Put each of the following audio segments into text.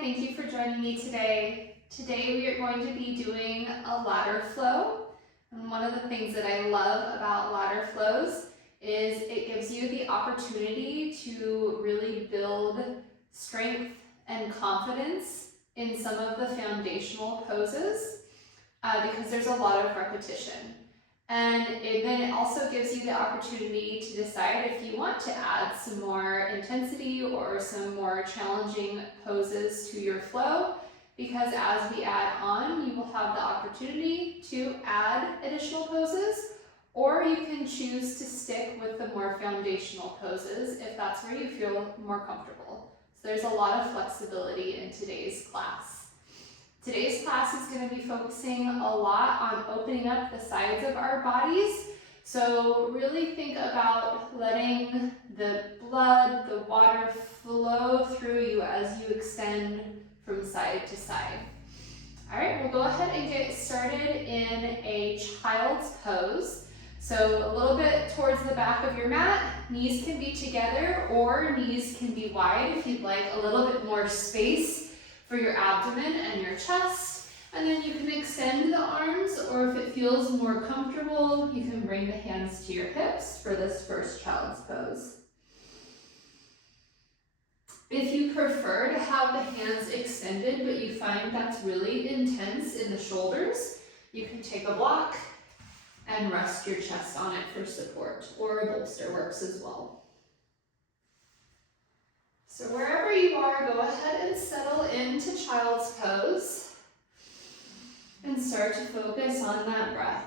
thank you for joining me today. Today we are going to be doing a ladder flow. And one of the things that I love about ladder flows is it gives you the opportunity to really build strength and confidence in some of the foundational poses because there's a lot of repetition. And then it also gives you the opportunity to decide if you want to add some more intensity or some more challenging poses to your flow, because as we add on, you will have the opportunity to add additional poses, or you can choose to stick with the more foundational poses if that's where you feel more comfortable. So there's a lot of flexibility in today's class. Today's class is going to be focusing a lot on opening up the sides of our bodies. So really think about letting the blood, the water flow through you as you extend from side to side. All right, we'll go ahead and get started in a child's pose. So a little bit towards the back of your mat, knees can be together or knees can be wide if you'd like a little bit more space for your abdomen and your chest. And then you can extend the arms, or if it feels more comfortable, you can bring the hands to your hips for this first child's pose. If you prefer to have the hands extended, but you find that's really intense in the shoulders, you can take a block and rest your chest on it for support, or a bolster works as well. So wherever you are, go ahead and settle into child's pose and start to focus on that breath.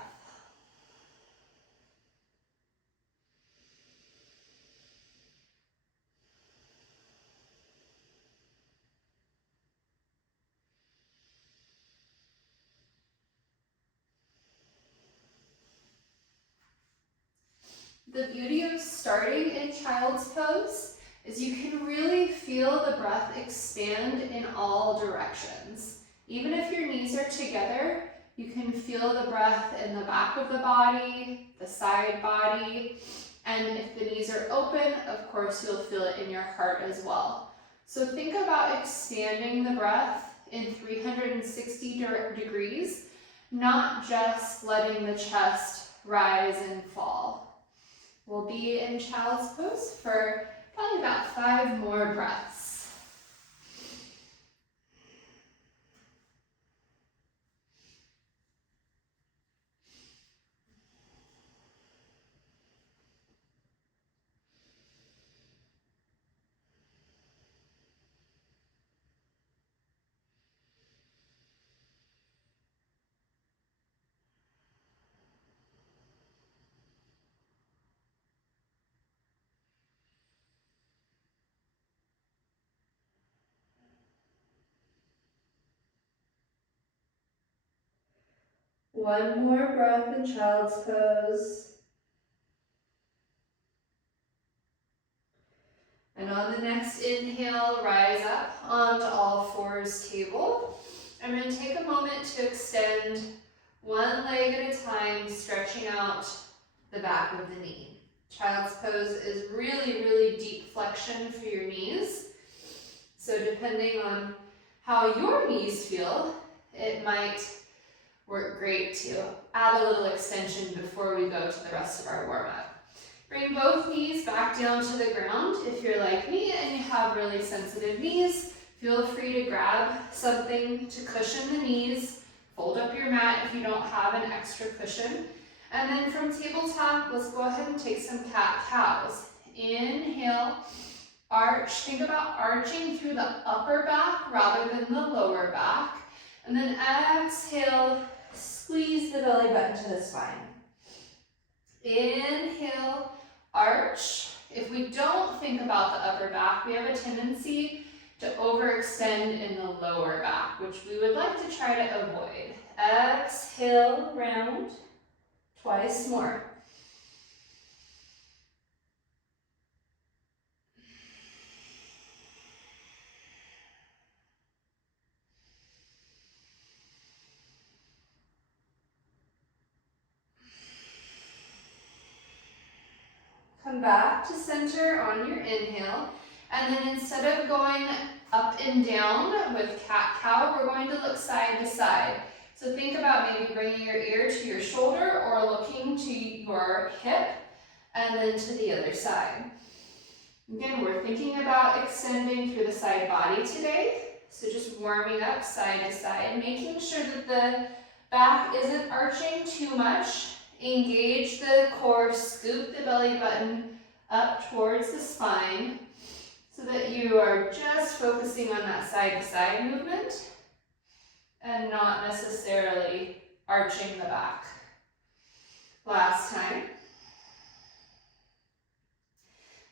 The beauty of starting in child's pose is you can really feel the breath expand in all directions. Even if your knees are together, you can feel the breath in the back of the body, the side body, and if the knees are open, of course, you'll feel it in your heart as well. So think about expanding the breath in 360 degrees, not just letting the chest rise and fall. We'll be in child's pose for probably about 5 more breaths. One more breath in child's pose. And on the next inhale, rise up onto all fours table. I'm going to take a moment to extend one leg at a time, stretching out the back of the knee. Child's pose is really, really deep flexion for your knees. So depending on how your knees feel, it might work great to add a little extension before we go to the rest of our warm-up. Bring both knees back down to the ground. If you're like me and you have really sensitive knees, feel free to grab something to cushion the knees. Fold up your mat if you don't have an extra cushion. And then from tabletop, let's go ahead and take some cat-cows. Inhale, arch. Think about arching through the upper back rather than the lower back. And then exhale, squeeze the belly button to the spine. Inhale, arch. If we don't think about the upper back, we have a tendency to overextend in the lower back, which we would like to try to avoid. Exhale, round. Twice more. Come back to center on your inhale, and then instead of going Up and down with cat-cow, we're going to look side to side. So think about maybe bringing your ear to your shoulder or looking to your hip and then to the other side. Again, we're thinking about extending through the side body today. So just warming up side to side, making sure that the back isn't arching too much. Engage the core, scoop the belly button up towards the spine so that you are just focusing on that side to side movement and not necessarily arching the back. Last time.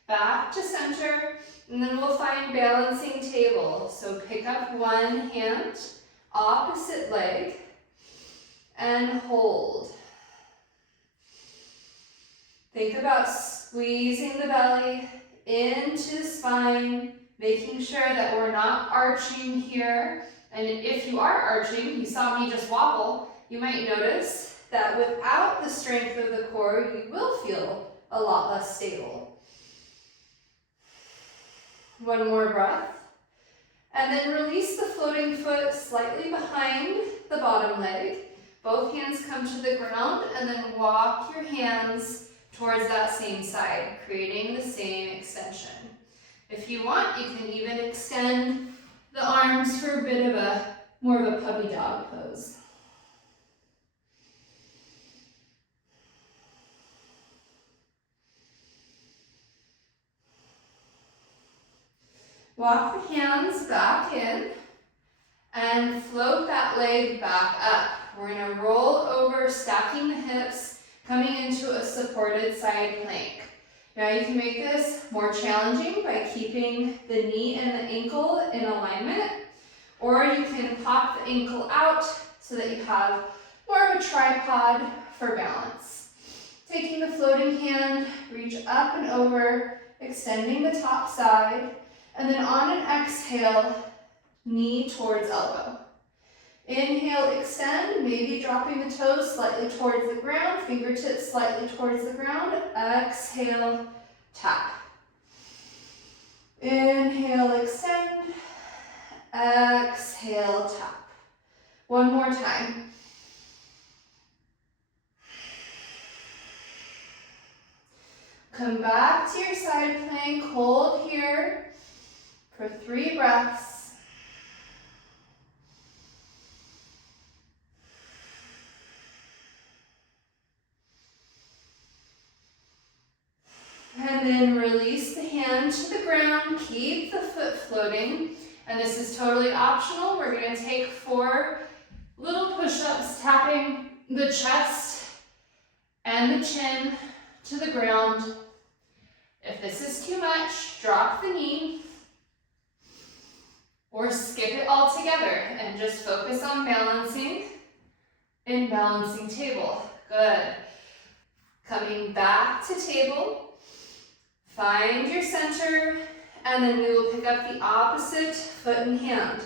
Back to center, and then we'll find balancing table. So pick up one hand, opposite leg, and hold. Think about squeezing the belly into the spine, making sure that we're not arching here. And if you are arching, you saw me just wobble, you might notice that without the strength of the core, you will feel a lot less stable. One more breath. And then release the floating foot slightly behind the bottom leg. Both hands come to the ground and then walk your hands towards that same side, creating the same extension. If you want, you can even extend the arms for a bit of more of a puppy dog pose. Walk the hands back in and float that leg back up. We're going to roll over, stacking the hips, coming into a supported side plank. Now you can make this more challenging by keeping the knee and the ankle in alignment, or you can pop the ankle out so that you have more of a tripod for balance. Taking the floating hand, reach up and over, extending the top side, and then on an exhale, knee towards elbow. Inhale, extend, maybe dropping the toes slightly towards the ground, fingertips slightly towards the ground. Exhale, tap. Inhale, extend. Exhale, tap. One more time. Come back to your side plank, hold here for 3 breaths. And then release the hand to the ground, keep the foot floating. And this is totally optional. We're going to take 4 little push-ups, tapping the chest and the chin to the ground. If this is too much, drop the knee or skip it altogether and just focus on balancing in balancing table. Good. Coming back to table. Find your center, and then we will pick up the opposite foot and hand.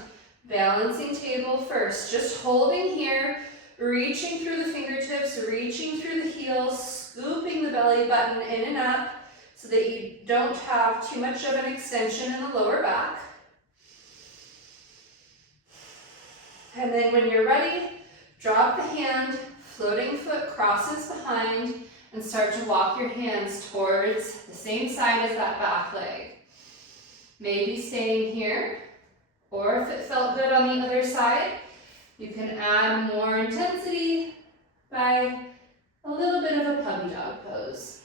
Balancing table first, just holding here, reaching through the fingertips, reaching through the heels, scooping the belly button in and up so that you don't have too much of an extension in the lower back. And then when you're ready, drop the hand, floating foot crosses behind, and start to walk your hands towards the same side as that back leg. Maybe staying here, or if it felt good on the other side, you can add more intensity by a little bit of a puppy dog pose.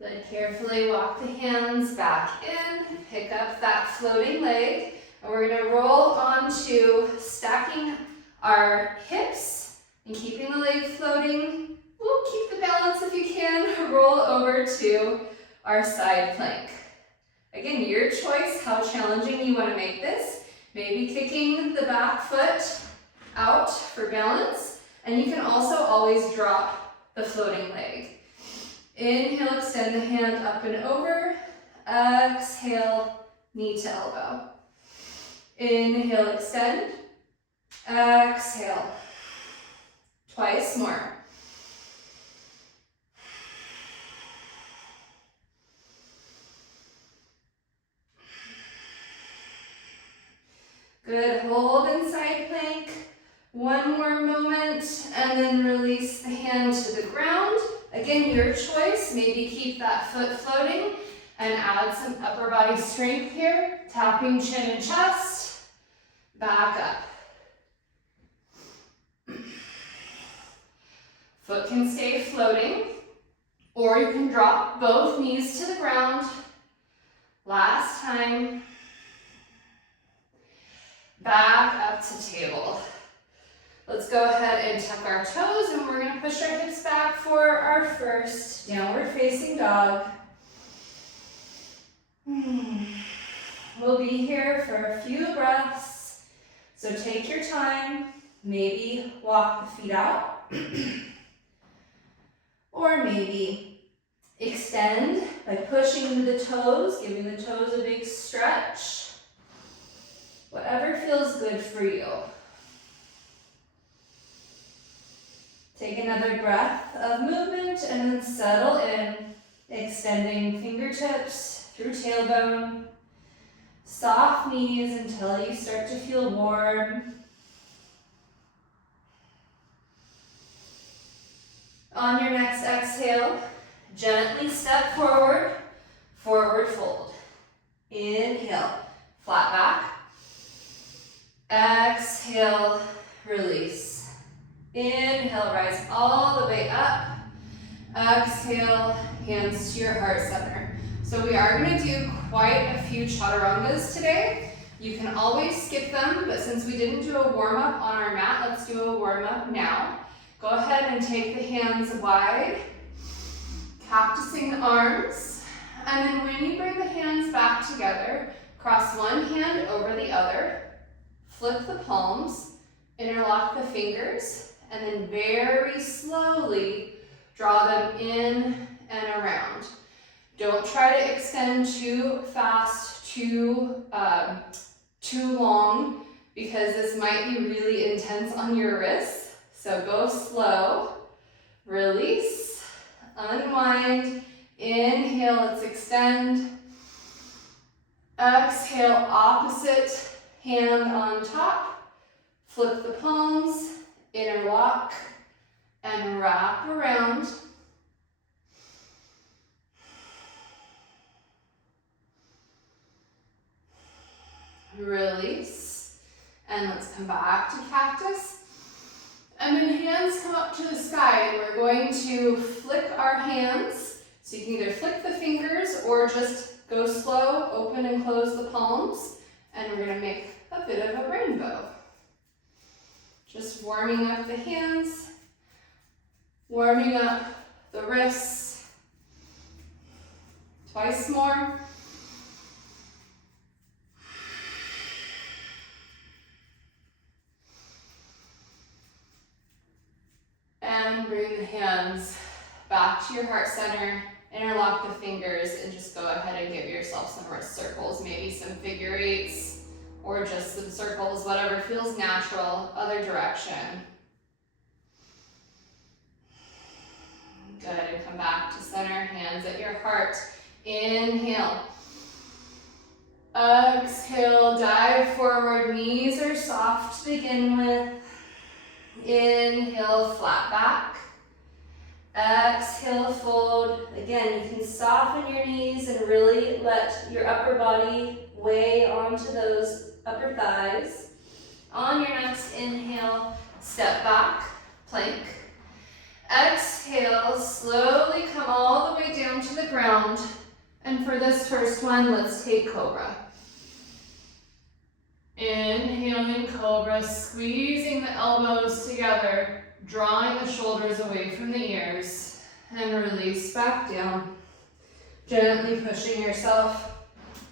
Then carefully walk the hands back in, pick up that floating leg, and we're going to roll onto stacking our hips and keeping the leg floating. We'll keep the balance if you can. Roll over to our side plank. Again, your choice how challenging you want to make this. Maybe kicking the back foot out for balance, and you can also always drop the floating leg. Inhale, extend the hand up and over. Exhale, knee to elbow. Inhale, extend. Exhale. Twice more. Good, hold in side plank. One more moment, and then release the hand to the ground. Again, your choice. Maybe keep that foot floating and add some upper body strength here. Tapping chin and chest. Back up. Foot can stay floating, or you can drop both knees to the ground. Last time. Back up to table. Let's go ahead and tuck our toes, and we're going to push our hips back for our first downward facing dog. We'll be here for a few breaths, so take your time. Maybe walk the feet out, or maybe extend by pushing the toes, giving the toes a big stretch. Whatever feels good for you. Take another breath of movement and then settle in, extending fingertips through tailbone. Soft knees until you start to feel warm. On your next exhale, gently step forward, forward fold. Inhale, flat back. Exhale, release. Inhale, rise all the way up. Exhale, hands to your heart center. So we are going to do quite a few chaturangas today. You can always skip them, but since we didn't do a warm-up on our mat, let's do a warm-up now. Go ahead and take the hands wide, cactusing the arms, and then when you bring the hands back together, cross one hand over the other, flip the palms, interlock the fingers, and then very slowly draw them in and around. Don't try to extend too fast, too long, because this might be really intense on your wrists. So go slow, release, unwind, inhale, let's extend. Exhale, opposite hand on top, flip the palms, interlock, and wrap around. Release, and let's come back to cactus. And then hands come up to the sky, and we're going to flick our hands. So you can either flick the fingers or just go slow, open and close the palms, and we're going to make a bit of a rainbow. Just warming up the hands, warming up the wrists. Twice more. And bring the hands back to your heart center, interlock the fingers, and just go ahead and give yourself some wrist circles, maybe some figure eights, or just some circles, whatever feels natural, other direction. Good, and come back to center, hands at your heart. Inhale. Exhale, dive forward, knees are soft to begin with. Inhale, flat back. Exhale, fold. Again, you can soften your knees and really let your upper body weigh onto those upper thighs. On your next inhale, step back, plank. Exhale, slowly come all the way down to the ground. And for this first one, let's take cobra. Inhaling cobra, squeezing the elbows together, drawing the shoulders away from the ears, and release back down. Gently pushing yourself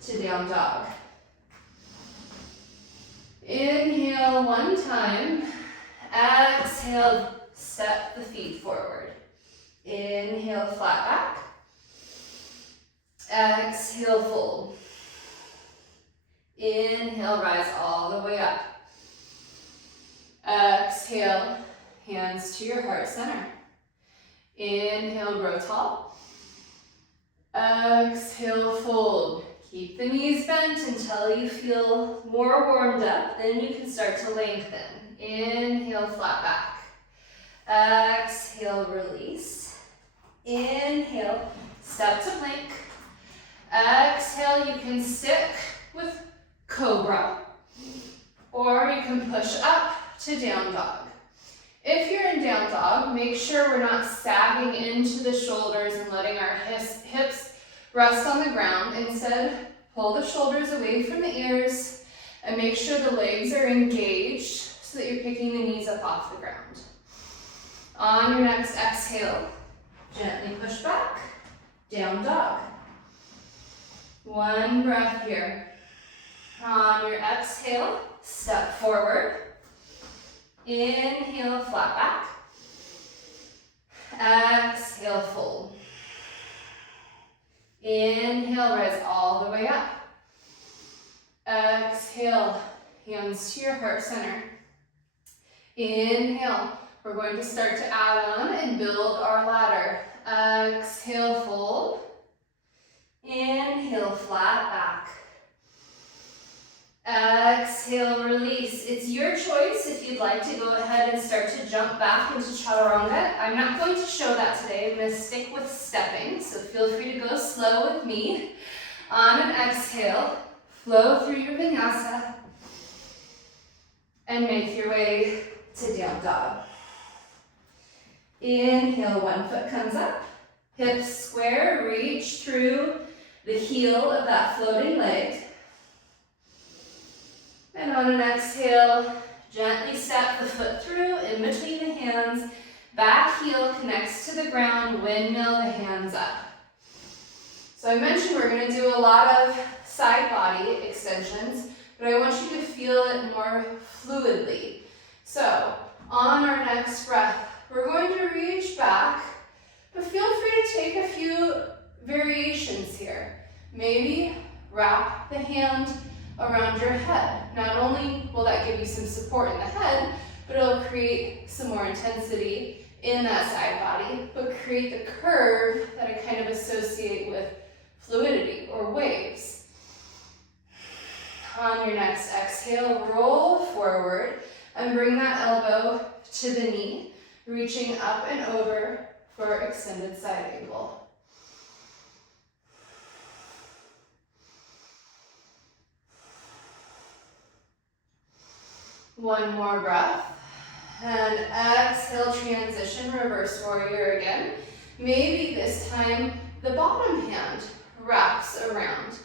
to down dog. Inhale one time. Exhale, step the feet forward. Inhale, flat back. Exhale, fold. Inhale, rise all the way up. Exhale, hands to your heart center. Inhale, grow tall. Exhale, fold. Keep the knees bent until you feel more warmed up. Then you can start to lengthen. Inhale, flat back. Exhale, release. Inhale, step to plank. Exhale, you can stick with cobra, or you can push up to down dog. If you're in down dog, make sure we're not sagging into the shoulders and letting our hips rest on the ground. Instead, pull the shoulders away from the ears and make sure the legs are engaged so that you're picking the knees up off the ground. On your next exhale, gently push back, down dog. One breath here. On your exhale, step forward. Inhale, flat back. Exhale, fold. Inhale, rise all the way up. Exhale, hands to your heart center. Inhale, we're going to start to add on and build our ladder. Exhale, fold. Inhale, flat back. Exhale, release. It's your choice if you'd like to go ahead and start to jump back into chaturanga. I'm not going to show that today. I'm going to stick with stepping, so feel free to go slow with me. On an exhale, flow through your vinyasa and make your way to down dog. Inhale, one foot comes up, hips square, reach through the heel of that floating leg. And on an exhale, gently step the foot through in between the hands. Back heel connects to the ground, windmill the hands up. So I mentioned we're going to do a lot of side body extensions, but I want you to feel it more fluidly. So on our next breath, we're going to reach back, but feel free to take a few variations here. Maybe wrap the hand around your head. Not only will that give you some support in the head, but it'll create some more intensity in that side body, but create the curve that I kind of associate with fluidity or waves. On your next exhale, roll forward and bring that elbow to the knee, reaching up and over for extended side angle. One more breath. And exhale, transition, reverse warrior again. Maybe this time the bottom hand wraps around.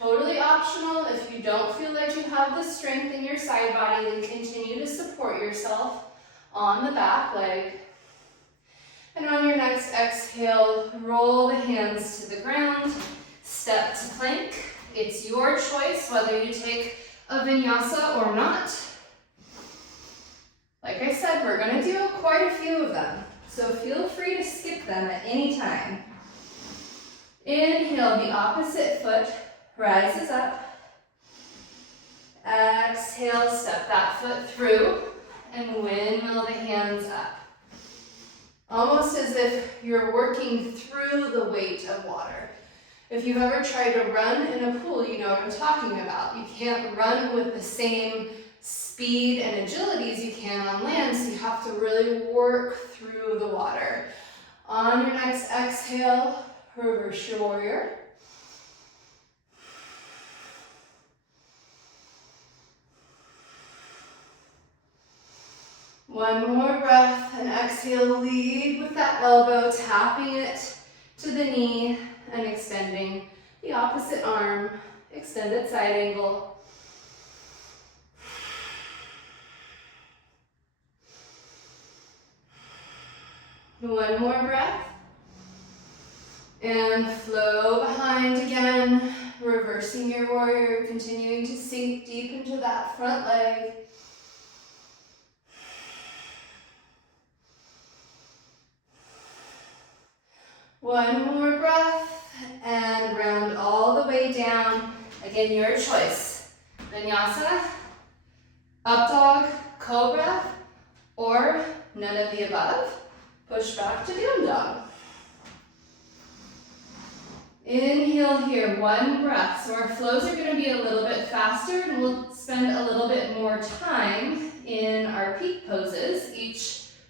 Totally optional. If you don't feel like you have the strength in your side body, then continue to support yourself on the back leg. And on your next exhale, roll the hands to the ground, step to plank. It's your choice whether you take a vinyasa or not. Like I said, we're going to do quite a few of them, so feel free to skip them at any time. Inhale, the opposite foot rises up. Exhale, step that foot through and windmill the hands up. Almost as if you're working through the weight of water. If you've ever tried to run in a pool, you know what I'm talking about. You can't run with the same speed and agility as you can on land, so you have to really work through the water. On your next exhale, reverse your warrior. One more breath, and exhale, lead with that elbow, tapping it to the knee and extending the opposite arm, extended side angle. One more breath. And flow behind again, reversing your warrior, continuing to sink deep into that front leg. One more breath, and round all the way down. Again, your choice. Vinyasa, up dog, cobra, or none of the above. Push back to down dog. Inhale here, one breath. So our flows are going to be a little bit faster, and we'll spend a little bit more time in our peak poses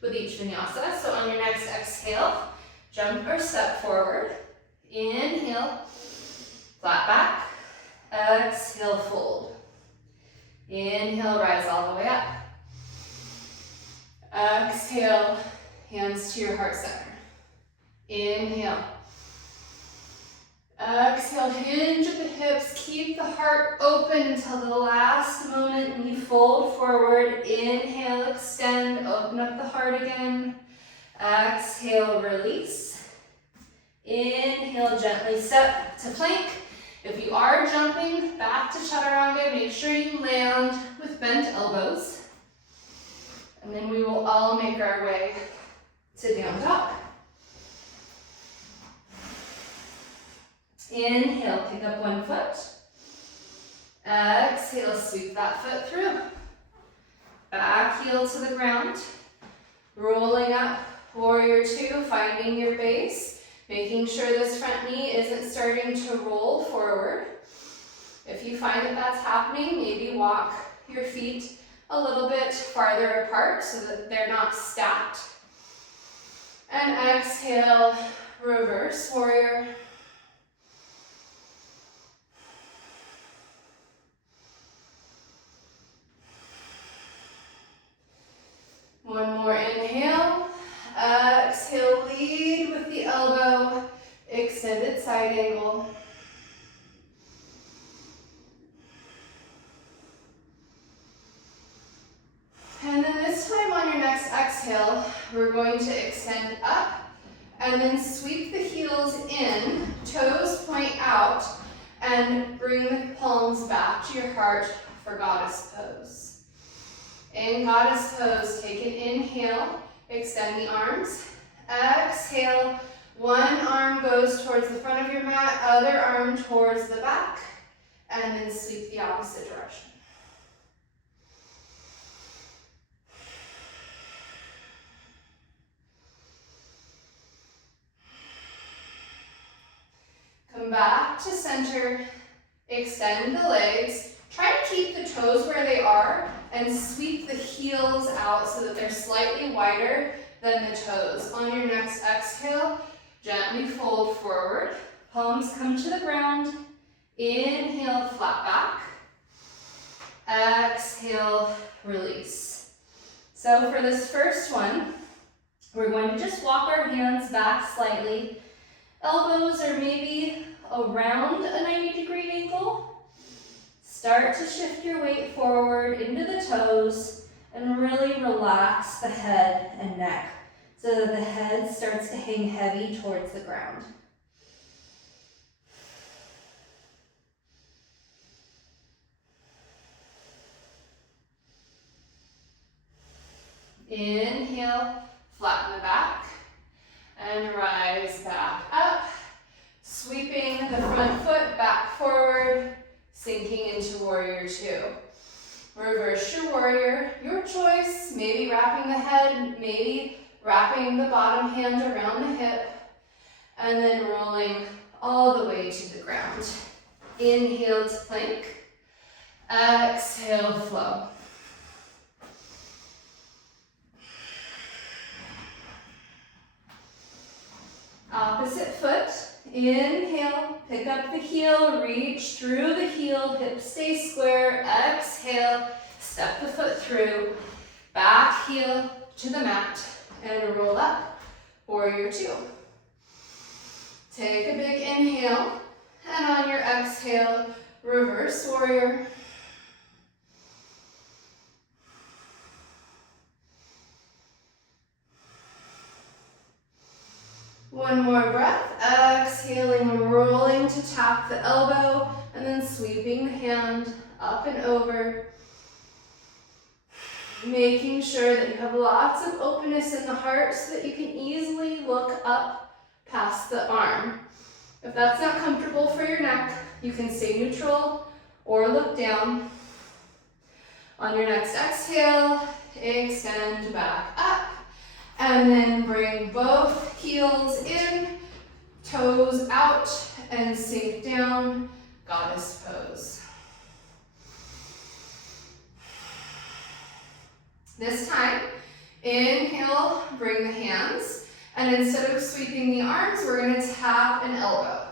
with each vinyasa. So on your next exhale, jump or step forward. Inhale, flat back. Exhale, fold. Inhale, rise all the way up. Exhale, hands to your heart center. Inhale. Exhale, hinge at the hips. Keep the heart open until the last moment and you fold forward. Inhale, extend, open up the heart again. Exhale, release. Inhale, gently step to plank. If you are jumping back to chaturanga, make sure you land with bent elbows. And then we will all make our way to down dog. Inhale, pick up one foot. Exhale, sweep that foot through. Back heel to the ground. Rolling up, warrior two, finding your base. Making sure this front knee isn't starting to roll forward. If you find that that's happening, maybe walk your feet a little bit farther apart so that they're not stacked. And exhale, reverse warrior. One more inhale. Exhale, lead with the elbow, extended side angle. And then this time on your next exhale, we're going to extend up and then sweep the heels in, toes point out, and bring the palms back to your heart for goddess pose. In goddess pose, take an inhale, extend the arms. Exhale, one arm goes towards the front of your mat, other arm towards the back, and then sweep the opposite direction. Come back to center, extend the legs. Try to keep the toes where they are and sweep the heels out so that they're slightly wider than the toes. On your next exhale, gently fold forward. Palms come to the ground. Inhale, flat back. Exhale, release. So for this first one, we're going to just walk our hands back slightly. Elbows are maybe around a 90-degree angle. Start to shift your weight forward into the toes and really relax the head and neck so that the head starts to hang heavy towards the ground. Inhale, flatten the back and rise back up, sweeping the front foot back forward, sinking into warrior two. Reverse your warrior, your choice, maybe wrapping the head, maybe wrapping the bottom hand around the hip, and then rolling all the way to the ground. Inhale to plank, exhale, flow. Opposite foot, inhale, pick up the heel, reach through the heel, hips stay square, exhale, step the foot through, back heel to the mat, and roll up, warrior two. Take a big inhale, and on your exhale, reverse warrior. One more breath, exhaling, rolling to tap the elbow, and then sweeping the hand up and over. Making sure that you have lots of openness in the heart so that you can easily look up past the arm. If that's not comfortable for your neck, you can stay neutral or look down. On your next exhale, extend back up, and then bring both heels in, toes out, and sink down, goddess pose. This time, inhale, bring the hands, and instead of sweeping the arms, we're going to tap an elbow.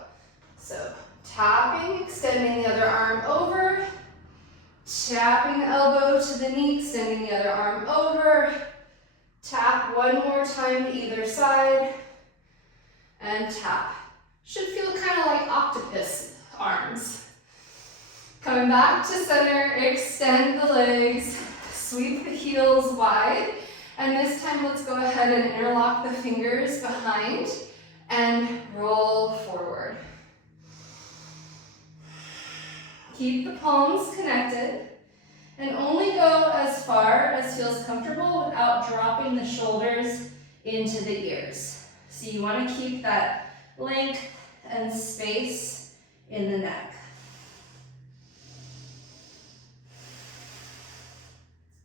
So tapping, extending the other arm over, tapping the elbow to the knee, extending the other arm over, tap one more time to either side, and tap. Should feel kind of like octopus arms. Coming back to center, extend the legs, sweep the heels wide, and this time let's go ahead and interlock the fingers behind and roll forward. Keep the palms connected and only go as far as feels comfortable without dropping the shoulders into the ears. So you want to keep that length and space in the neck.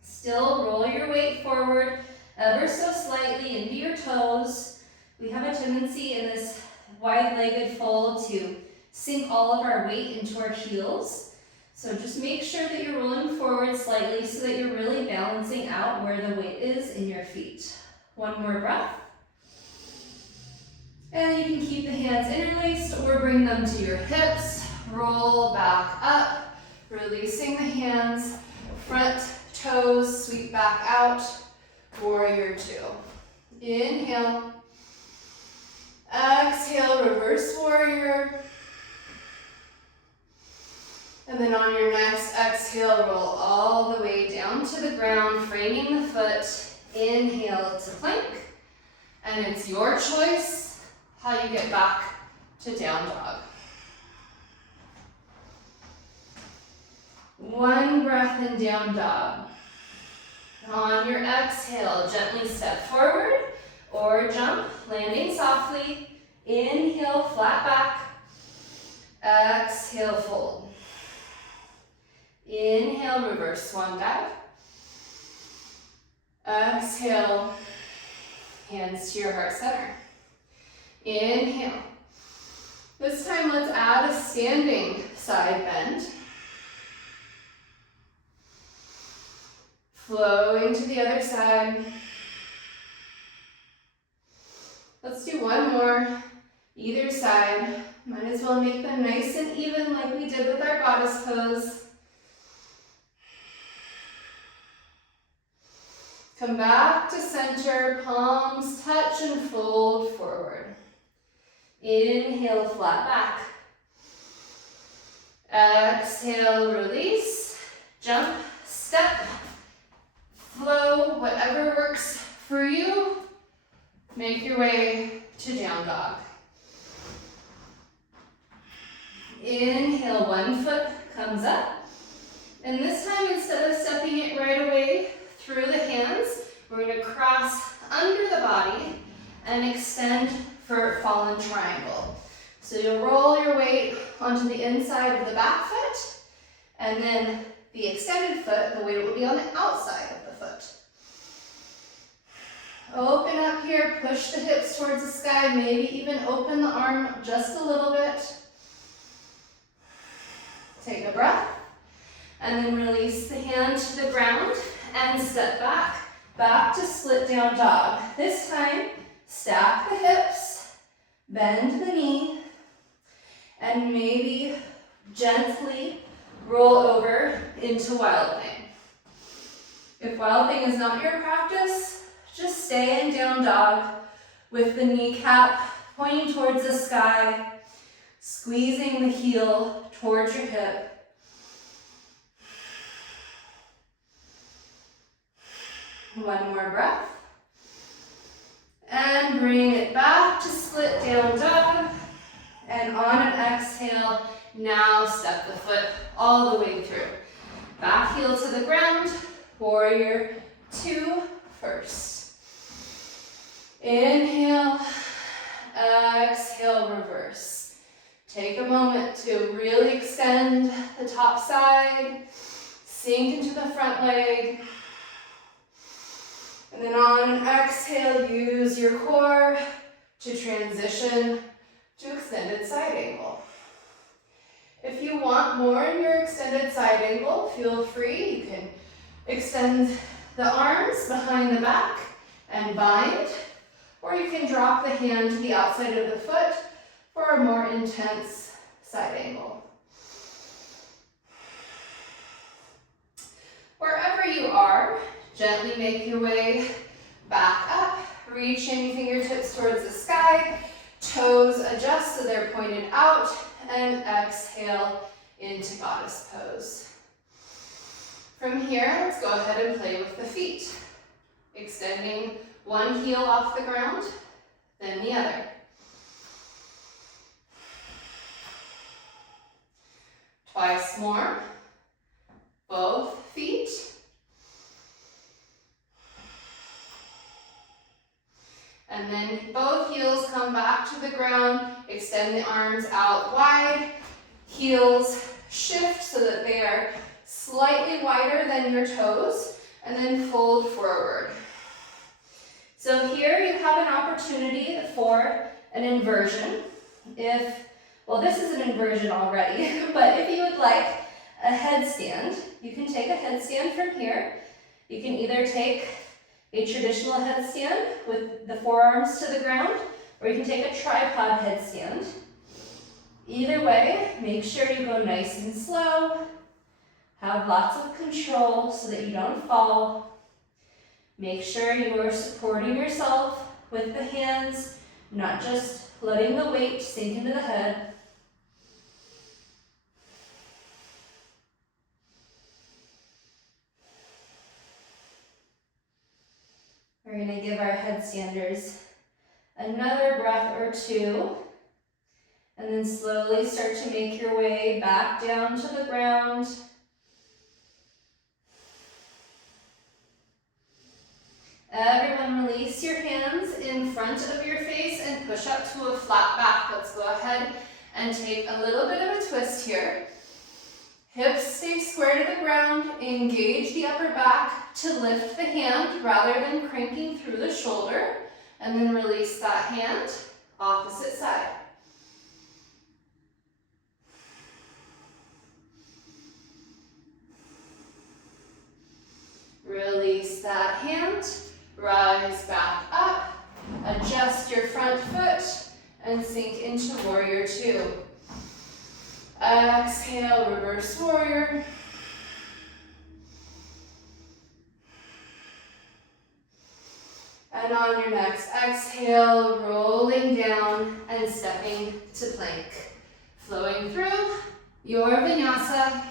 Still roll your weight forward ever so slightly into your toes. We have a tendency in this wide-legged fold to sink all of our weight into our heels. So just make sure that you're rolling forward slightly so that you're really balancing out where the weight is in your feet. One more breath. And you can keep the hands interlaced or bring them to your hips. Roll back up, releasing the hands, front toes, sweep back out, warrior two. Inhale, exhale, reverse warrior. And then on your next exhale, roll all the way down to the ground, framing the foot. Inhale to plank. And it's your choice how you get back to down dog. One breath in down dog. On your exhale, gently step forward or jump, landing softly. Inhale, flat back. Exhale, fold. Inhale, reverse swan dive. Exhale, hands to your heart center. Inhale. This time let's add a standing side bend. Flowing to the other side. Let's do one more, either side. Might as well make them nice and even like we did with our goddess pose. Come back to center, palms touch and fold forward. Inhale, flat back. Exhale, release, jump, step, flow, whatever works for you. Make your way to down dog. Inhale, one foot comes up. And this time, instead of stepping it right away through the hands, we're going to cross under the body and extend for fallen triangle. So you'll roll your weight onto the inside of the back foot, and then the extended foot, the weight will be on the outside of the foot. Open up here, push the hips towards the sky, maybe even open the arm just a little bit. Take a breath, and then release the hand to the ground and step back. Back to split down dog. This time, stack the hips, bend the knee, and maybe gently roll over into wild thing. If wild thing is not your practice, just stay in down dog with the kneecap pointing towards the sky, squeezing the heel towards your hip. One more breath. And bring it back to split down dog. And on an exhale, now step the foot all the way through. Back heel to the ground, warrior two first. Inhale, exhale, reverse. Take a moment to really extend the top side, sink into the front leg, and then on an exhale, use your core to transition to extended side angle. If you want more in your extended side angle, feel free. You can extend the arms behind the back and bind, or you can drop the hand to the outside of the foot for a more intense side angle. Wherever you are, gently make your way back up, reaching fingertips towards the sky, toes adjust so they're pointed out, and exhale into goddess pose. From here, let's go ahead and play with the feet. Extending one heel off the ground, then the other. Twice more, both feet. And then both heels come back to the ground, extend the arms out wide, heels shift so that they are slightly wider than your toes, and then fold forward. So here you have an opportunity for an inversion. Well, this is an inversion already, but if you would like a headstand, you can take a headstand from here. You can either take a traditional headstand with the forearms to the ground, or you can take a tripod headstand. Either way, make sure you go nice and slow. Have lots of control so that you don't fall. Make sure you are supporting yourself with the hands, not just letting the weight sink into the head. We're going to give our headstanders another breath or two, and then slowly start to make your way back down to the ground. Everyone release your hands in front of your face and push up to a flat back. Let's go ahead and take a little bit of a twist here. Hips stay square to the ground. Engage the upper back to lift the hand rather than cranking through the shoulder. And then release that hand, opposite side. Release that hand, rise back up, adjust your front foot, and sink into warrior two. Exhale, reverse warrior. And on your next exhale, rolling down and stepping to plank. Flowing through your vinyasa.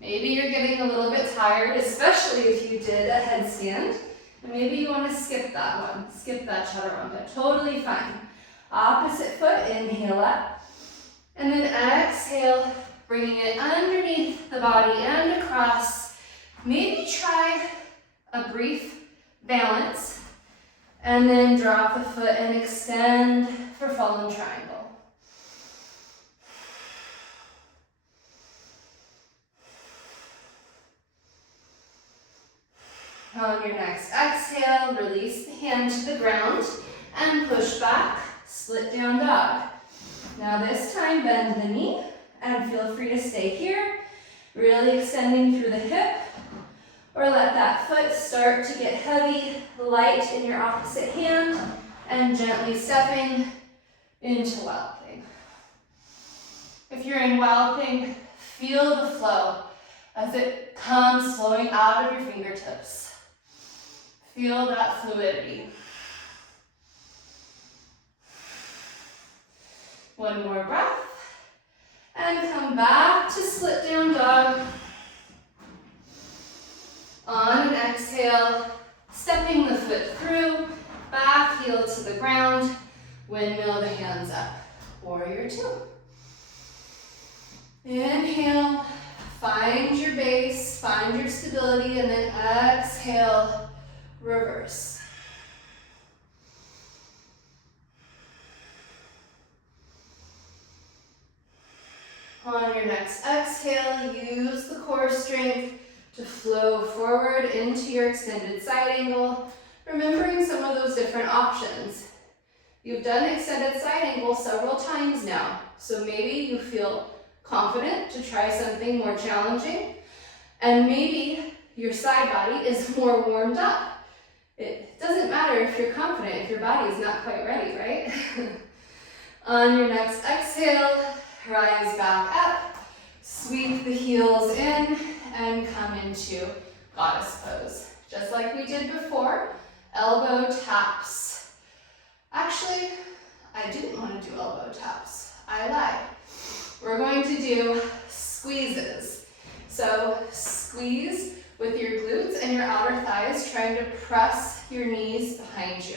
Maybe you're getting a little bit tired, especially if you did a headstand. And maybe you want to skip that one. Skip that chaturanga. Totally fine. Opposite foot, inhale up. And then exhale, bringing it underneath the body and across. Maybe try a brief balance. And then drop the foot and extend for fallen triangle. On your next exhale, release the hand to the ground and push back, split down dog. Now this time, bend the knee and feel free to stay here, really extending through the hip, or let that foot start to get heavy, light in your opposite hand, and gently stepping into wildling. If you're in wildling, feel the flow as it comes flowing out of your fingertips. Feel that fluidity. One more breath. And come back to split down dog. On an exhale, stepping the foot through, back heel to the ground, windmill the hands up. Warrior two. Inhale, find your base, find your stability, and then exhale, reverse. Really use the core strength to flow forward into your extended side angle, remembering some of those different options. You've done extended side angle several times now, so maybe you feel confident to try something more challenging, and maybe your side body is more warmed up. It doesn't matter if you're confident if your body is not quite ready, right? On your next exhale, rise back up, sweep the heels in, and come into goddess pose. Just like we did before, elbow taps. Actually, I didn't want to do elbow taps. I lied. We're going to do squeezes. So squeeze with your glutes and your outer thighs, trying to press your knees behind you.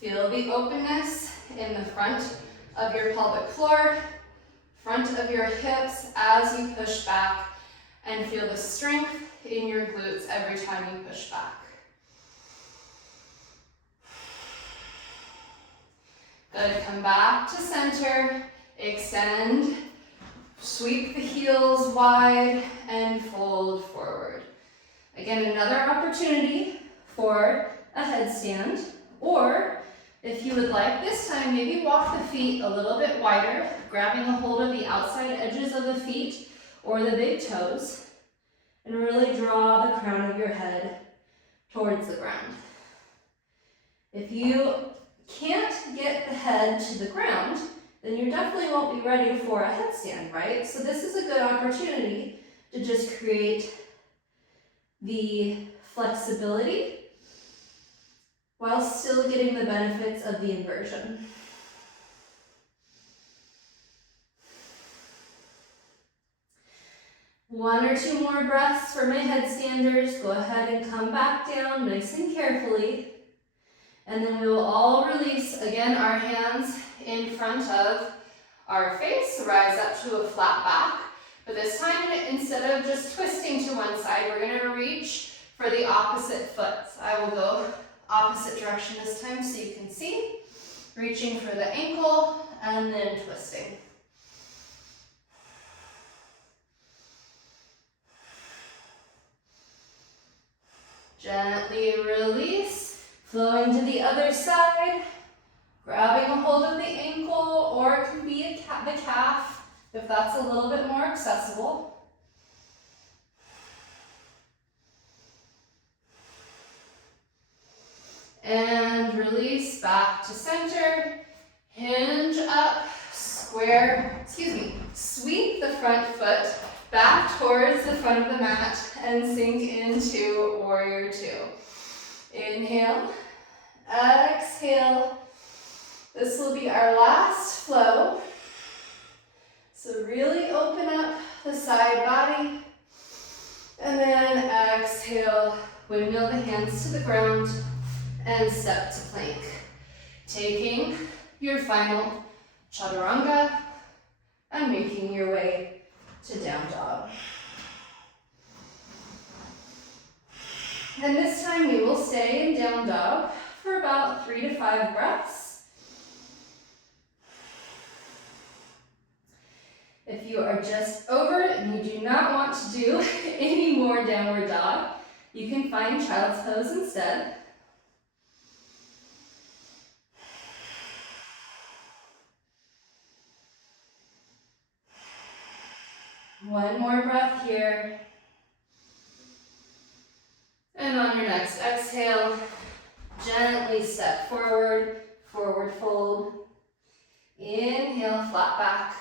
Feel the openness in the front of your pelvic floor, front of your hips as you push back, and feel the strength in your glutes every time you push back. Good, come back to center, extend, sweep the heels wide, and fold forward. Again, another opportunity for a headstand, or if you would like, this time maybe walk the feet a little bit wider, grabbing a hold of the outside edges of the feet or the big toes, and really draw the crown of your head towards the ground. If you can't get the head to the ground, then you definitely won't be ready for a headstand, right? So this is a good opportunity to just create the flexibility while still getting the benefits of the inversion. One or two more breaths for my headstanders. Go ahead and come back down nice and carefully. And then we will all release, again, our hands in front of our face, rise up to a flat back. But this time, instead of just twisting to one side, we're gonna reach for the opposite foot. So I will go opposite direction this time so you can see. Reaching for the ankle and then twisting. Gently release, flowing to the other side, grabbing a hold of the ankle, or it can be the calf if that's a little bit more accessible. And release back to center, hinge up, sweep the front foot back towards the front of the mat and sink into warrior two. Inhale, exhale. This will be our last flow. So really open up the side body. And then exhale, windmill the hands to the ground and step to plank. Taking your final chaturanga and making your way to down dog. And this time we will stay in down dog for about 3 to 5 breaths. If you are just over it and you do not want to do any more downward dog, you can find child's pose instead. One more breath here. And on your next exhale, gently step forward, forward fold. Inhale, flat back.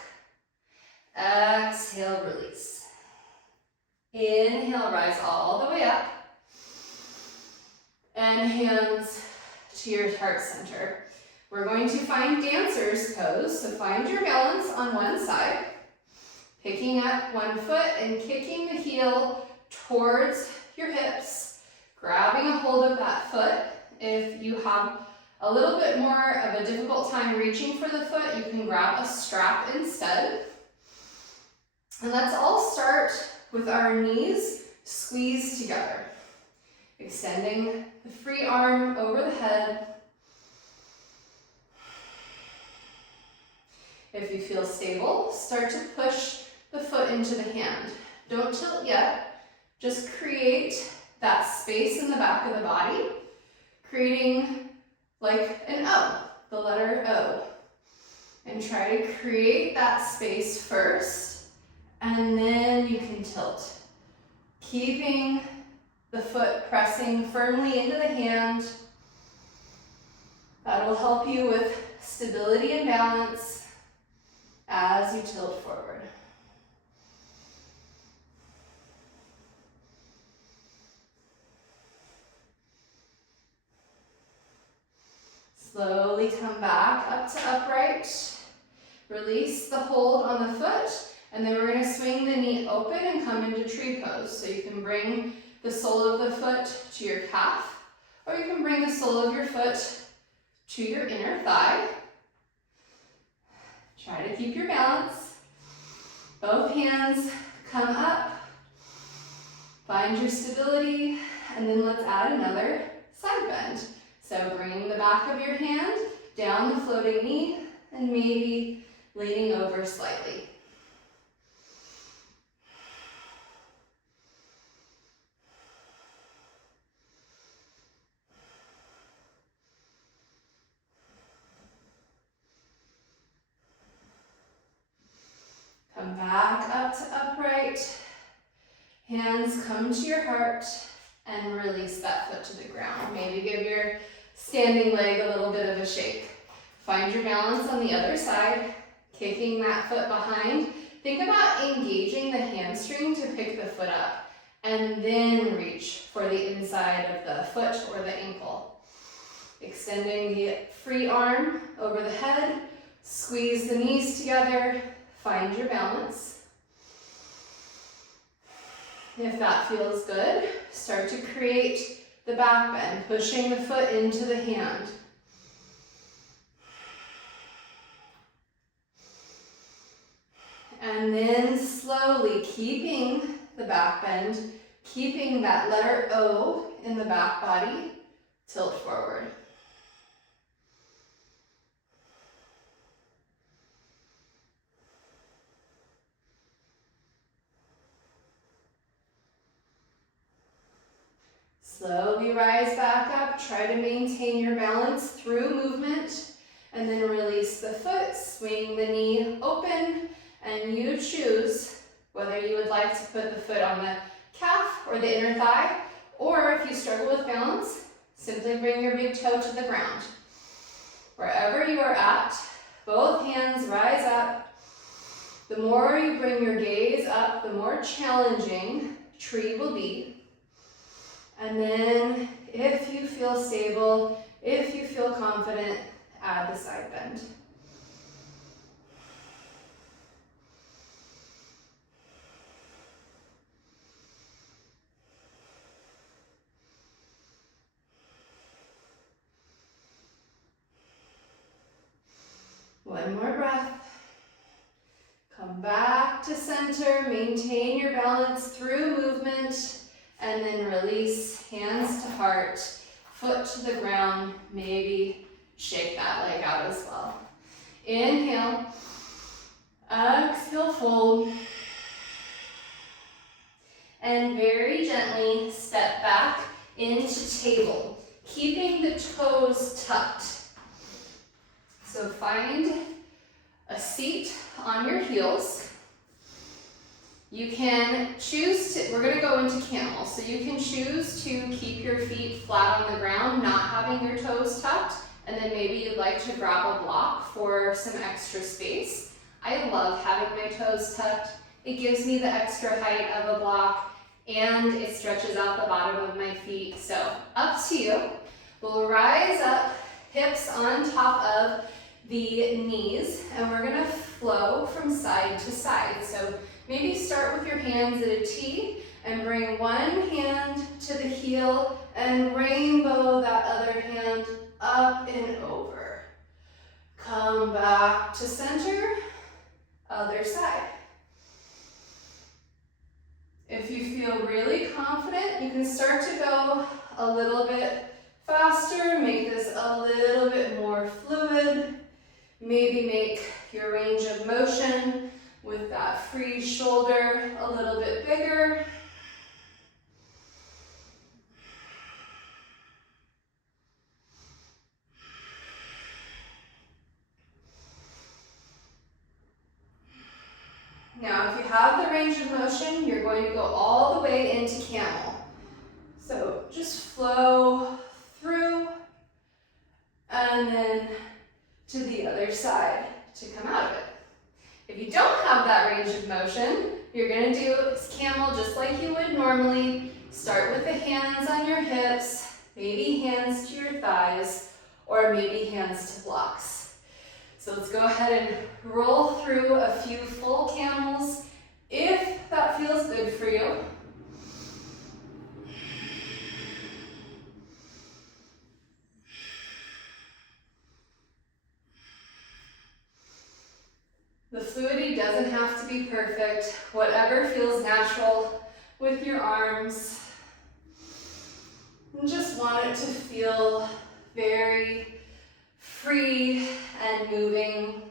Exhale, release. Inhale, rise all the way up. And hands to your heart center. We're going to find dancer's pose, so find your balance on one side. Picking up one foot and kicking the heel towards your hips, grabbing a hold of that foot. If you have a little bit more of a difficult time reaching for the foot, you can grab a strap instead. And let's all start with our knees squeezed together. Extending the free arm over the head. If you feel stable, start to push the foot into the hand. Don't tilt yet, just create that space in the back of the body, creating like an O, the letter O. And try to create that space first, and then you can tilt. Keeping the foot pressing firmly into the hand. That'll help you with stability and balance as you tilt forward. Slowly come back up to upright. Release the hold on the foot, and then we're going to swing the knee open and come into tree pose. So you can bring the sole of the foot to your calf, or you can bring the sole of your foot to your inner thigh. Try to keep your balance. Both hands come up. Find your stability, and then let's add another side bend. So bring the back of your hand down the floating knee, and maybe leaning over slightly. Come back up to upright. Hands come to your heart and release that foot to the ground. Maybe give your standing leg a little bit of a shake. Find your balance on the other side, kicking that foot behind. Think about engaging the hamstring to pick the foot up, and then reach for the inside of the foot or the ankle. Extending the free arm over the head, squeeze the knees together, find your balance. If that feels good, start to create the back bend, pushing the foot into the hand. And then slowly, keeping the back bend, keeping that letter O in the back body, tilt forward. Slowly rise back up. Try to maintain your balance through movement, and then release the foot, swing the knee open, and you choose whether you would like to put the foot on the calf or the inner thigh, or if you struggle with balance, simply bring your big toe to the ground. Wherever you are at, both hands rise up. The more you bring your gaze up, the more challenging tree will be. And then, if you feel stable, if you feel confident, add the side bend. One more breath. Come back to center, maintain your balance through movement, and then release, hands to heart, foot to the ground, maybe shake that leg out as well. Inhale, exhale, fold, and very gently step back into table, keeping the toes tucked. So find a seat on your heels. You can choose to, we're going to go into camel, so you can choose to keep your feet flat on the ground, not having your toes tucked, and then maybe you'd like to grab a block for some extra space. I love having my toes tucked. It gives me the extra height of a block, and it stretches out the bottom of my feet, so up to you. We'll rise up, hips on top of the knees, and we're going to flow from side to side. So maybe start with your hands at a T and bring one hand to the heel and rainbow that other hand up and over. Come back to center, other side. If you feel really confident, you can start to go a little bit faster, make this a little bit more fluid. Maybe make your range of motion with that free shoulder a little bit bigger. Now, if you have the range of motion, you're going to go all the way into camel. So just flow through and then to the other side to come out of it. If you don't have that range of motion, you're going to do camel just like you would normally. Start with the hands on your hips, maybe hands to your thighs, or maybe hands to blocks. So let's go ahead and roll through a few full camels if that feels good for you. The fluidity doesn't have to be perfect. Whatever feels natural with your arms. And just want it to feel very free and moving.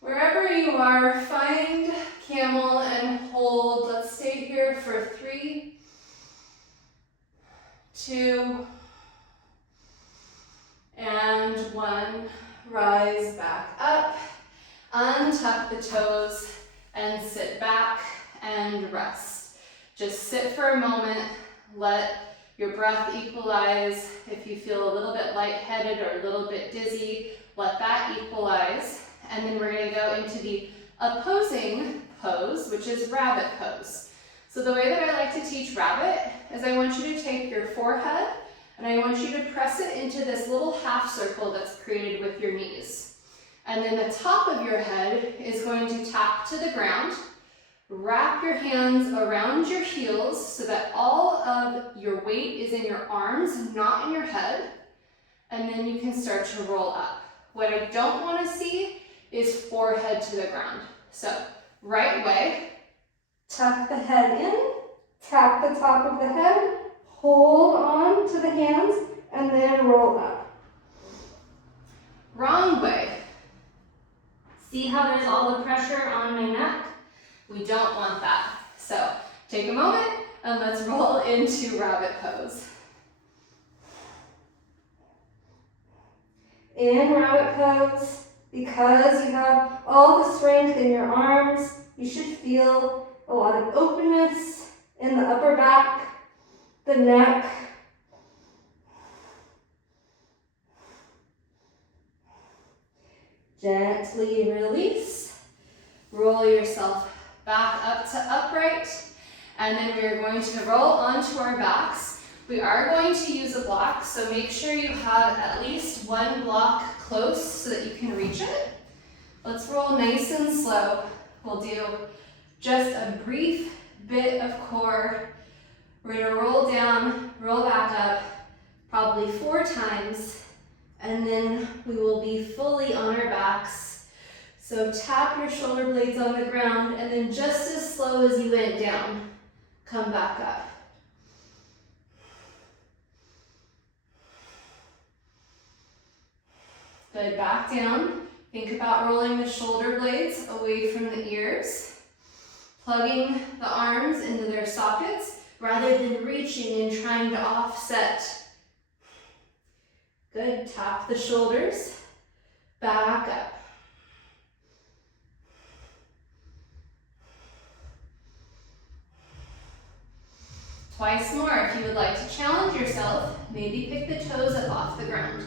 Wherever you are, find camel and hold. Let's stay here for 3, 2, and 1. Rise back up, untuck the toes, and sit back and rest. Just sit for a moment, let your breath equalize. If you feel a little bit lightheaded or a little bit dizzy, let that equalize. And then we're going to go into the opposing pose, which is rabbit pose. So the way that I like to teach rabbit is I want you to take your forehead and I want you to press it into this little half circle that's created with your knees. And then the top of your head is going to tap to the ground. Wrap your hands around your heels so that all of your weight is in your arms, not in your head. And then you can start to roll up. What I don't want to see is forehead to the ground. So, right way, tuck the head in, tap the top of the head, hold on to the hands, and then roll up. Wrong way. See how there's all the pressure on my neck? We don't want that. So take a moment and let's roll into rabbit pose. In rabbit pose, because you have all the strength in your arms, you should feel a lot of openness in the upper back, the neck. Gently release, roll yourself back up to upright, and then we're going to roll onto our backs. We are going to use a block, so make sure you have at least one block close so that you can reach it. Let's roll nice and slow. We'll do just a brief bit of core. We're going to roll down, roll back up, probably 4 times, and then we will be fully on our backs. So tap your shoulder blades on the ground, and then just as slow as you went down, come back up. Good, back down. Think about rolling the shoulder blades away from the ears, plugging the arms into their sockets rather than reaching and trying to offset. Good, tap the shoulders, back up. Twice more if you would like to challenge yourself, maybe pick the toes up off the ground.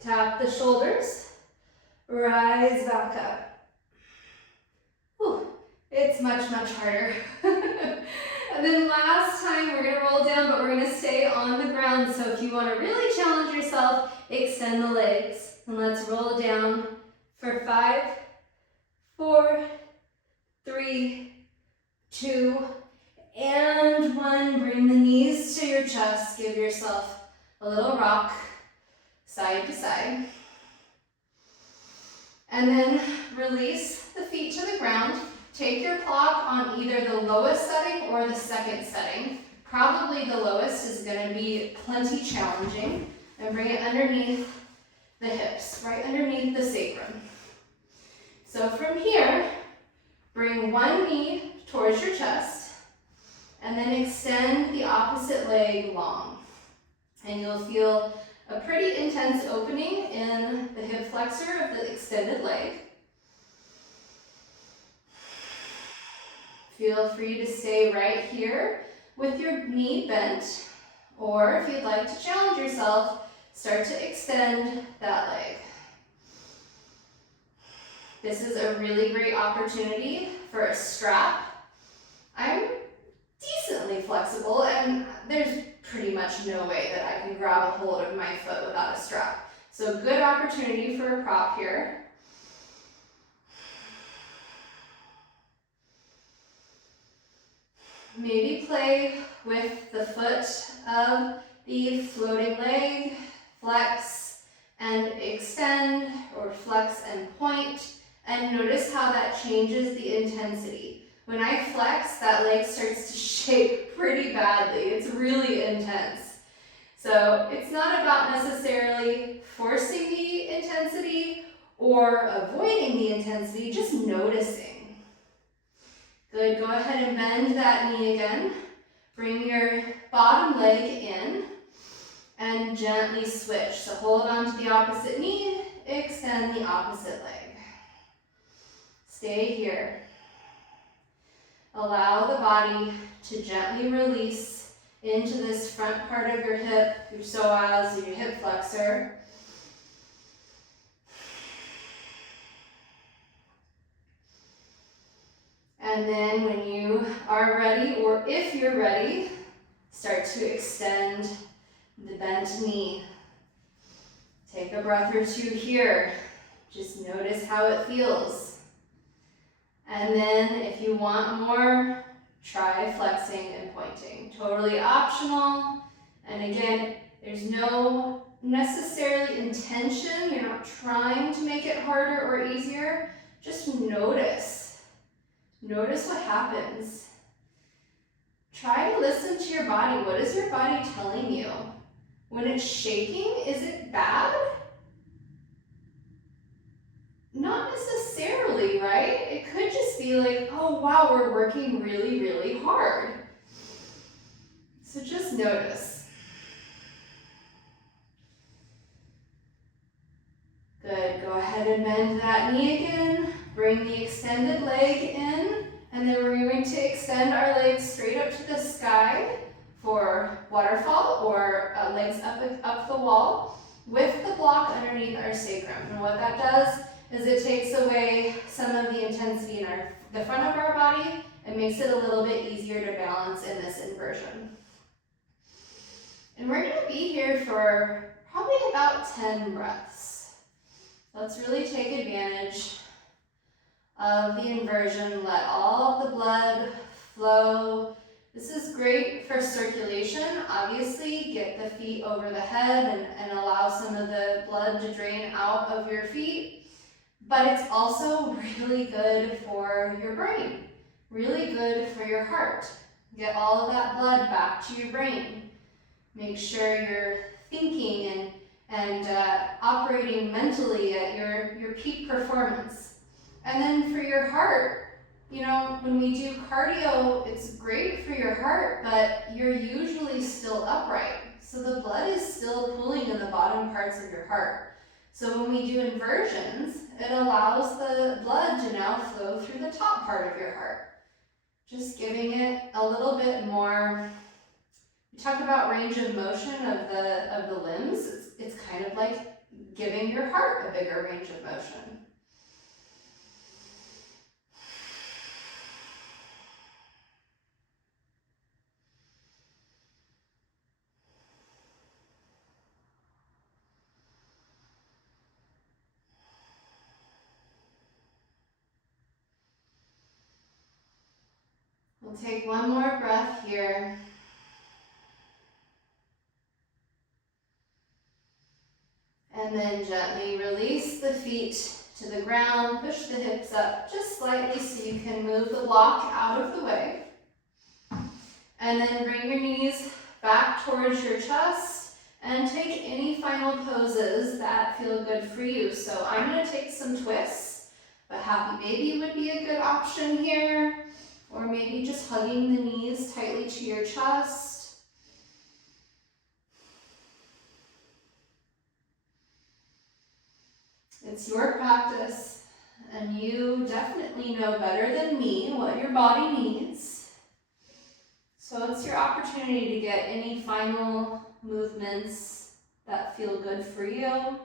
Tap the shoulders, rise back up. Whew, it's much, much harder. And then last time we're gonna roll down, but we're gonna stay on the ground. So if you wanna really challenge yourself, extend the legs. And let's roll down for 5, 4, 3, 2, and 1. Bring the knees to your chest. Give yourself a little rock, side to side. And then release the feet to the ground. Take your block on either the lowest setting or the second setting. Probably the lowest is going to be plenty challenging. And bring it underneath the hips, right underneath the sacrum. So from here, bring one knee towards your chest, and then extend the opposite leg long. And you'll feel a pretty intense opening in the hip flexor of the extended leg. Feel free to stay right here with your knee bent, or if you'd like to challenge yourself, start to extend that leg. This is a really great opportunity for a strap. I'm decently flexible, and there's pretty much no way that I can grab a hold of my foot without a strap. So good opportunity for a prop here. Maybe play with the foot of the floating leg, flex and extend, or flex and point, and notice how that changes the intensity. When I flex, that leg starts to shake pretty badly. It's really intense. So it's not about necessarily forcing the intensity or avoiding the intensity, just noticing. Good, go ahead and bend that knee again. Bring your bottom leg in and gently switch. So hold on to the opposite knee, extend the opposite leg. Stay here. Allow the body to gently release into this front part of your hip, your psoas, your hip flexor. And then when you are ready, or if you're ready, start to extend the bent knee. Take a breath or two here. Just notice how it feels. And then if you want more, try flexing and pointing. Totally optional. And again, there's no necessarily intention. You're not trying to make it harder or easier. Just notice. Notice what happens. Try to listen to your body. What is your body telling you? When it's shaking, is it bad? Not necessarily, right? It could just be like, oh wow, we're working really, really hard. So just notice. Good, go ahead and bend that knee again. Bring the extended leg in, and then we're going to extend our legs straight up to the sky for waterfall, or legs up the wall with the block underneath our sacrum. And what that does is it takes away some of the intensity in the front of our body and makes it a little bit easier to balance in this inversion. And we're going to be here for probably about 10 breaths. Let's really take advantage of the inversion. Let all of the blood flow. This is great for circulation. Obviously, get the feet over the head and allow some of the blood to drain out of your feet. But it's also really good for your brain, really good for your heart. Get all of that blood back to your brain. Make sure you're thinking and operating mentally at your peak performance. And then for your heart, you know, when we do cardio, it's great for your heart, but you're usually still upright. So the blood is still pooling in the bottom parts of your heart. So when we do inversions, it allows the blood to now flow through the top part of your heart. Just giving it a little bit more. We talk about range of motion of the limbs. It's kind of like giving your heart a bigger range of motion. We'll take one more breath here. And then gently release the feet to the ground. Push the hips up just slightly so you can move the block out of the way. And then bring your knees back towards your chest and take any final poses that feel good for you. So I'm going to take some twists, but happy baby would be a good option here, or maybe just hugging the knees tightly to your chest. It's your practice, and you definitely know better than me what your body needs. So it's your opportunity to get any final movements that feel good for you.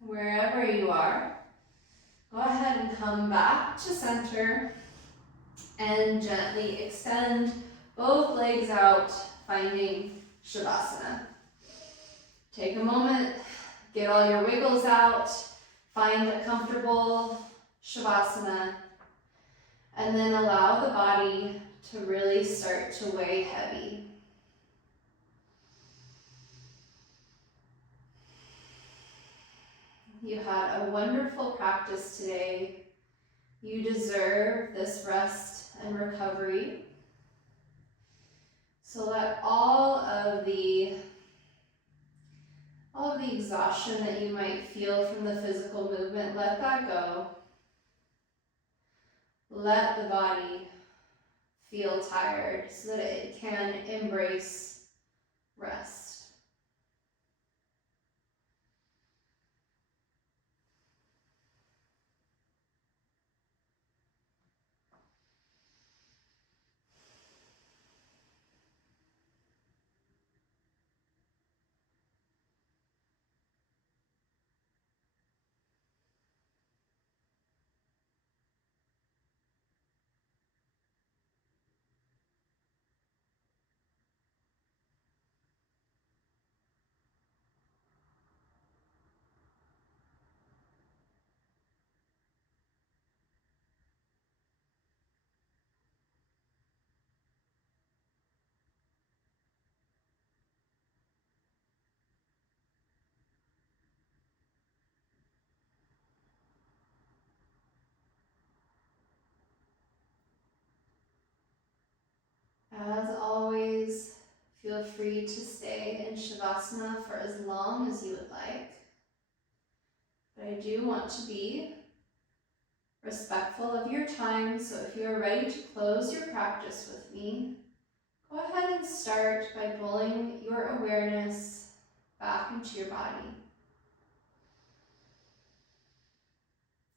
Wherever you are, go ahead and come back to center and gently extend both legs out, finding Shavasana. Take a moment, get all your wiggles out, find a comfortable Shavasana, and then allow the body to really start to weigh heavy. You had a wonderful practice today. You deserve this rest and recovery. So let all of the exhaustion that you might feel from the physical movement, let that go. Let the body feel tired so that it can embrace rest. As always, feel free to stay in Shavasana for as long as you would like. But I do want to be respectful of your time, so if you are ready to close your practice with me, go ahead and start by pulling your awareness back into your body.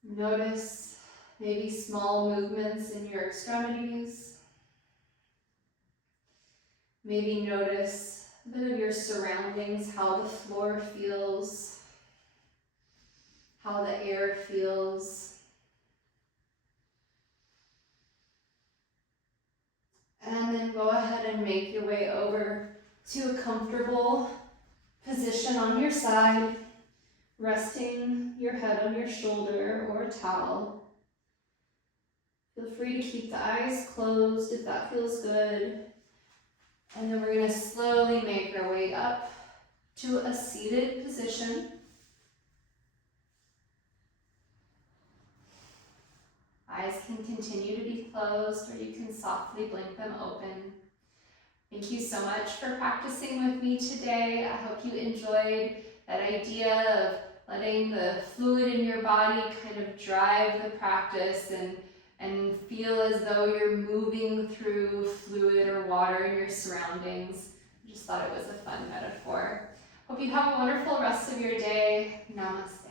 Notice maybe small movements in your extremities. Maybe notice a bit of your surroundings, how the floor feels, how the air feels. And then go ahead and make your way over to a comfortable position on your side, resting your head on your shoulder or a towel. Feel free to keep the eyes closed if that feels good. And then we're going to slowly make our way up to a seated position. Eyes can continue to be closed, or you can softly blink them open. Thank you so much for practicing with me today. I hope you enjoyed that idea of letting the fluid in your body kind of drive the practice and feel as though you're moving through fluid or water in your surroundings. I just thought it was a fun metaphor. Hope you have a wonderful rest of your day. Namaste.